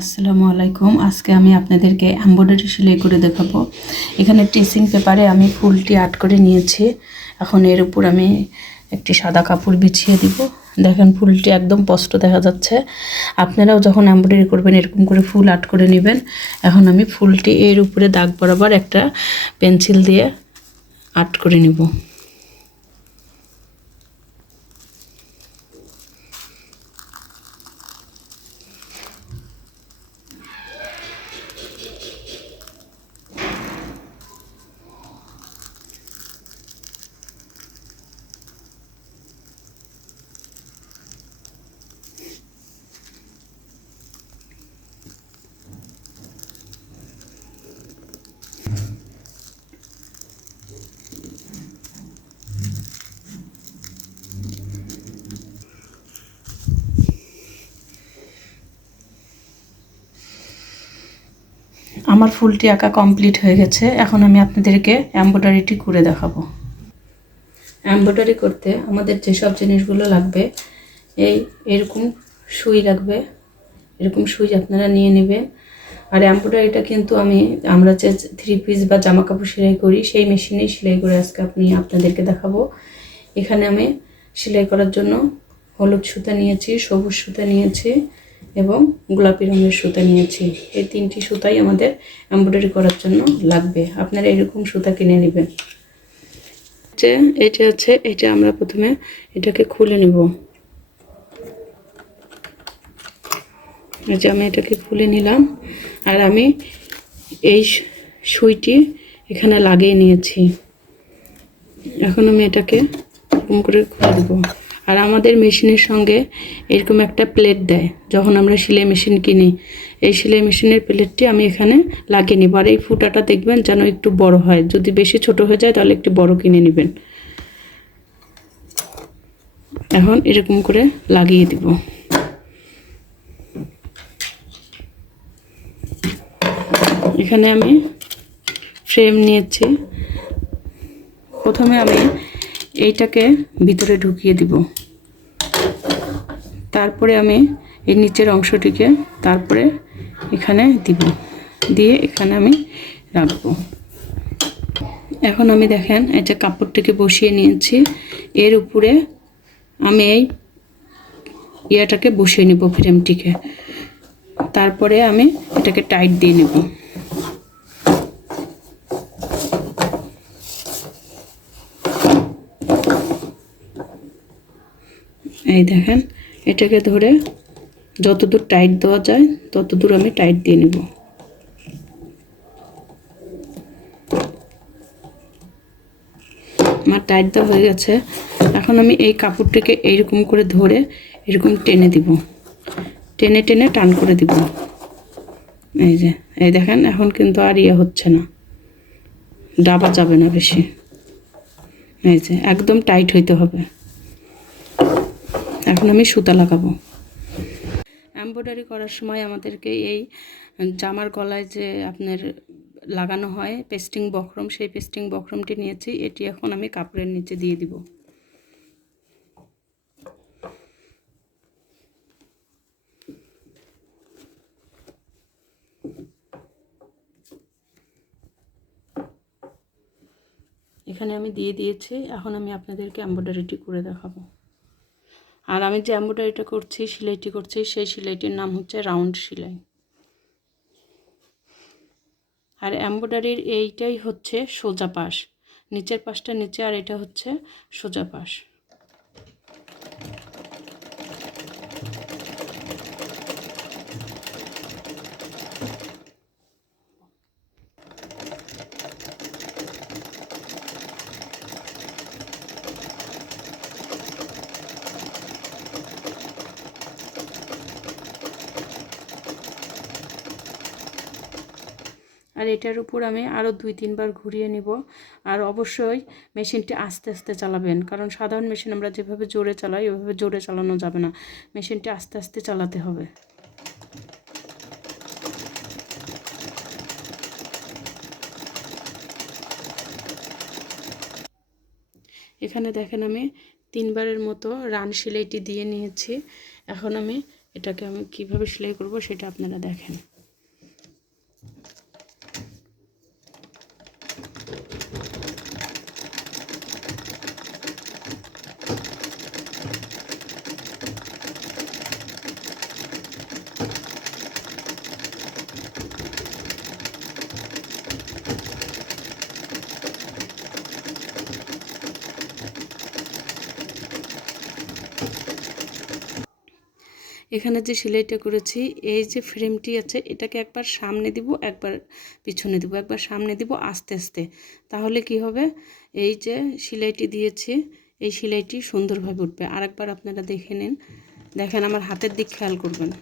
আসসালামু আলাইকুম। আজকে আমি আপনাদেরকে এমব্রয়ডারি সেলাই করে দেখাবো। এখানে ট্রেসিং পেপারে আমি ফুলটি আর্ট করে নিয়েছি। এখন এর উপর আমি একটি সাদা কাপড় বিছিয়ে দিব। দেখেন ফুলটি একদম স্পষ্ট দেখা যাচ্ছে। আপনারাও যখন এমব্রয়ডারি করবেন এরকম করে ফুল আর্ট করে নেবেন। এখন আমি ফুলটি এর উপরে দাগ বরাবর একটা পেন্সিল দিয়ে আর্ট করে নেব। আমার ফুলটি আঁকা কমপ্লিট হয়ে গেছে। এখন আমি আপনাদেরকে এমব্রয়ডারিটি করে দেখাবো। এমব্রয়ডারি করতে আমাদের যেসব জিনিসগুলো লাগবে, এরকম সুই লাগবে। এরকম সুই আপনারা নিয়ে নেবেন। আর এমব্রয়ডারিটা কিন্তু আমরা যে 3 পিস বা জামা কাপড় সেলাই করি সেই মেশিনেই সেলাই করে আজকে আপনাদেরকে দেখাবো। এখানে আমি সেলাই করার জন্য হলুদ সুতা নিয়েছি, সবুজ সুতা নিয়েছি এবং গোলাপি রঙের সুতা নিয়েছি। এই 3টি সুতাই আমাদের এমব্রয়ডারি করার জন্য লাগবে। আপনারা এরকম সুতা কিনে নেবেন। এটা আমরা প্রথমে এটাকে খুলে নেব। আমি এটাকে খুলে নিলাম। আর আমি এই সুইটি এখানে লাগিয়ে নিয়েছি। এখন আমি এটাকে এরকম করে খুলে দেবো। আর আমাদের মেশিনের সঙ্গে এরকম একটা প্লেট দেয় যখন আমরা সেলাই মেশিন কিনি। এই সেলাই মেশিনের প্লেটটি আমি এখানে লাগিয়ে নিব। আর এই ফুটাটা দেখবেন যেন একটু বড় হয়। যদি বেশি ছোট হয়ে যায় তাহলে একটু বড় কিনে নেবেন। এখন এরকম করে লাগিয়ে দিব। এখানে আমি ফ্রেম নিয়েছি। প্রথমে আমি এইটাকে ভিতরে ঢুকিয়ে দিব। তারপরে আমি এই নিচের অংশটিকে তারপরে এখানে দিব, দিয়ে এখানে আমি রাখবো। এখন আমি দেখেন এটা কাপড়টিকে বসিয়ে নিয়েছি। এর উপরে আমি এই ইয়াটাকে বসিয়ে নেব, ফ্রেমটিকে। তারপরে আমি এটাকে টাইট দিয়ে নেব। এই দেখেন এটাকে ধরে যতদূর টাইট দেওয়া যায় ততদূর আমি টাইট দিয়ে নেব। আমার টাইট দেওয়া হয়ে গেছে। এখন আমি এই কাপড়টিকে এইরকম করে ধরে এরকম টেনে দিব, টেনে টেনে টান করে দিব। এই দেখেন এখন কিন্তু আর হচ্ছে না, ডাবা যাবে না বেশি। একদম টাইট হইতে হবে। এখন আমি সুতা লাগাবো। এমব্রয়ডারি করার সময় আমাদেরকে এই জামার গলায় যে আপনার লাগানো হয় পেস্টিং বক্রম, সেই পেস্টিং বক্রমটি নিয়েছি। এটি এখন আমি কাপড়ের নিচে দিয়ে দিব। এখানে আমি দিয়ে দিয়েছি। এখন আমি আপনাদেরকে এমব্রয়ডারিটি করে দেখাবো। আর আমি যে এমব্রয়ডারিটা করছি, সেলাইটি করছি, সেই সেলাইটির নাম হচ্ছে রাউন্ড সেলাই। আর এমব্রয়ডারির এইটাই হচ্ছে সোজা পাশ, নিচের পাশটা নিচে, আর এটা হচ্ছে সোজা পাশ। আর এটার উপর আমি আরও 2-3 বার ঘুরিয়ে নিব। আর অবশ্যই মেশিনটি আস্তে আস্তে চালাবেন, কারণ সাধারণ মেশিন আমরা যেভাবে জোরে চালাই ওইভাবে জোরে চালানো যাবে না। মেশিনটি আস্তে আস্তে চালাতে হবে। এখানে দেখেন আমি 3 বারের মতো রান সেলাইটি দিয়ে নিয়েছি। এখন আমি এটাকে আমি কিভাবে সেলাই করব সেটা আপনারা দেখেন। এখানে যে সেলাইটা করেছি, এই যে ফ্রেমটি আছে এটাকে একবার সামনে দিব, একবার পিছনে দিব, একবার সামনে দিব আস্তে আস্তে। তাহলে কি হবে, এই যে সেলাইটি দিয়েছি এই সেলাইটি সুন্দরভাবে উঠবে। আরেকবার আপনারা দেখে নিন, দেখেন আমার হাতের দিক খেয়াল করবেন।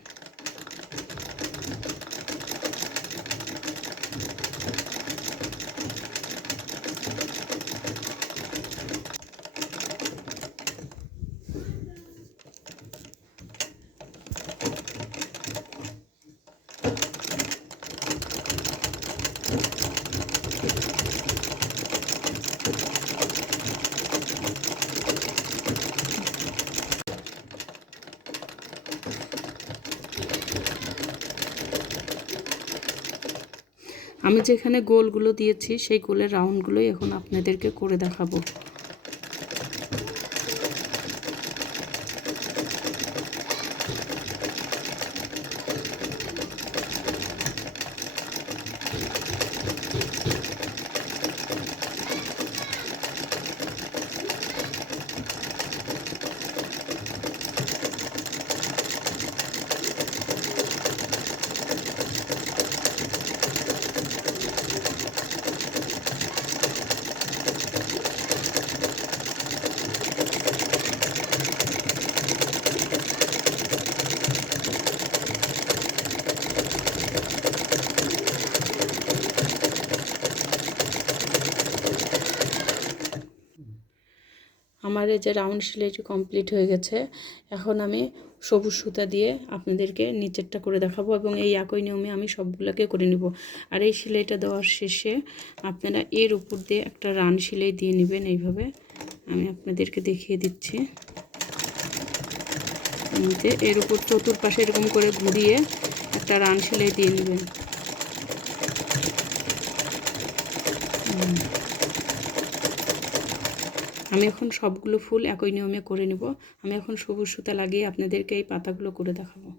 আমি যেখানে গোলগুলো দিয়েছি সেই গোলের রাউন্ডগুলোই এখন আপনাদেরকে করে দেখাবো। আমার এই যে রাউন্ড সেলাইটি কমপ্লিট হয়ে গেছে। এখন আমি সবুজ সুতা দিয়ে আপনাদেরকে নিচেরটা করে দেখাবো এবং এই একই নিয়মে আমি সবগুলোকে করে নিব। আর এই সেলাইটা দেওয়ার শেষে আপনারা এর উপর দিয়ে একটা রান সেলাই দিয়ে নেবেন। এইভাবে আমি আপনাদেরকে দেখিয়ে দিচ্ছি যে এর উপর চতুর্পাশে এরকম করে ঘুরিয়ে একটা রান সেলাই দিয়ে নেবেন। আমি এখন সবগুলো ফুল একই নিয়মে করে নেব। আমি এখন সবুজ সুতা লাগিয়ে আপনাদেরকে এই পাতাগুলো করে দেখাবো।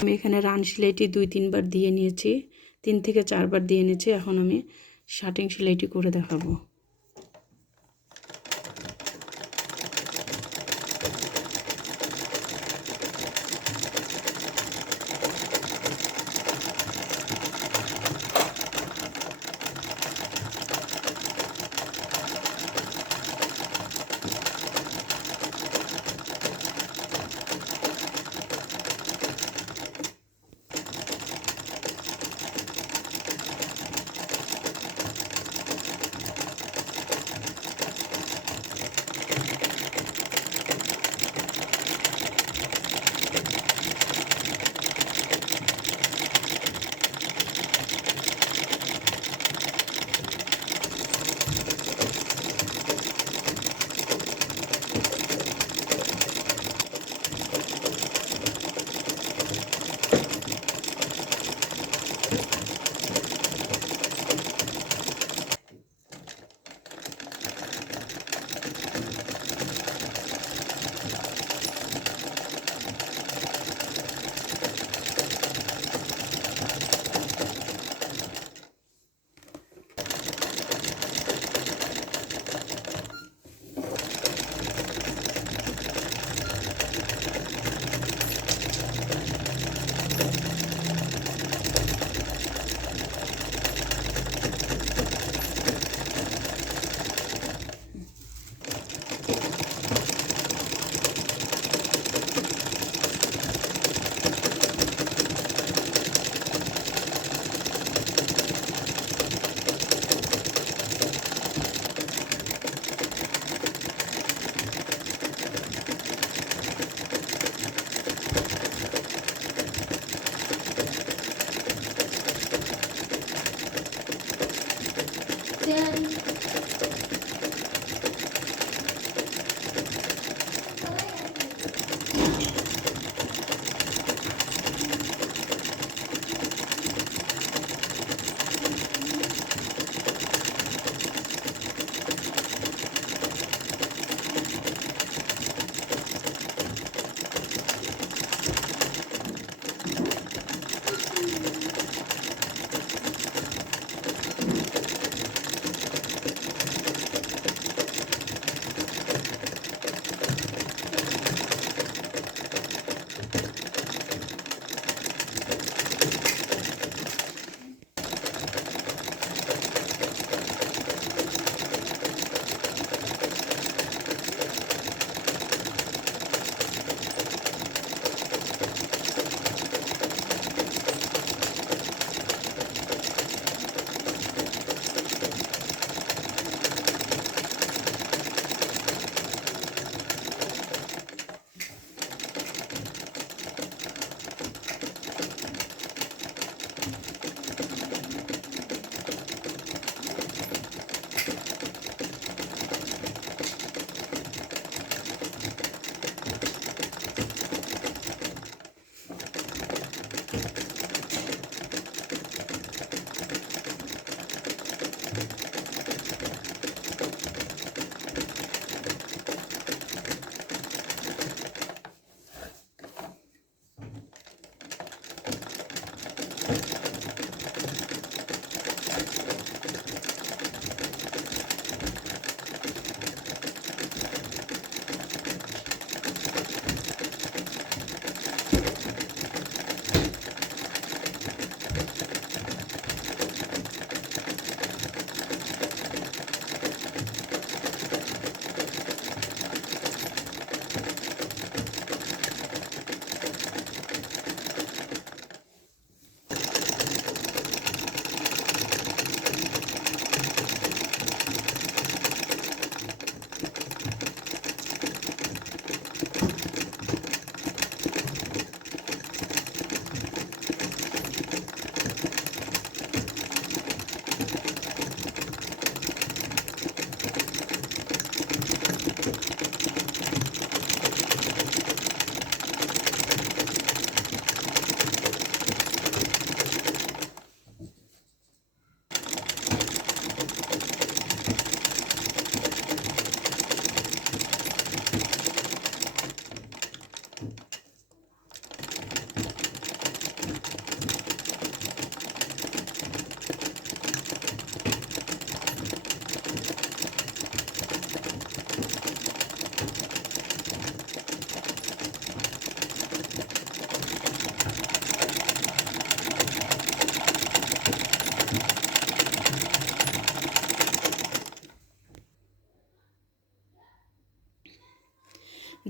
আমি এখানে রান সেলাইটি 2-3 বার দিয়ে নিয়েছি, 3 থেকে 4 বার দিয়ে নিয়েছি। এখন আমি শার্টিং সেলাইটি করে দেখাবো।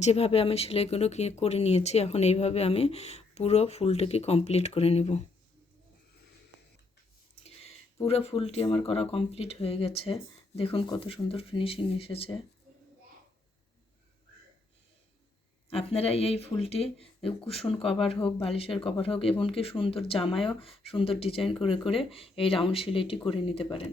যেভাবে আমি সেলাইগুলো করে নিয়েছি, এখন এইভাবে আমি পুরো ফুলটাকে কমপ্লিট করে নেব। পুরো ফুলটি আমার করা কমপ্লিট হয়ে গেছে। দেখুন কত সুন্দর ফিনিশিং এসেছে। আপনারা এই ফুলটি কুশন কভার হোক, বালিশের কভার হোক, এমনকি সুন্দর জামায়ও সুন্দর ডিজাইন করে করে এই রাউন্ড সেলাইটি করে নিতে পারেন।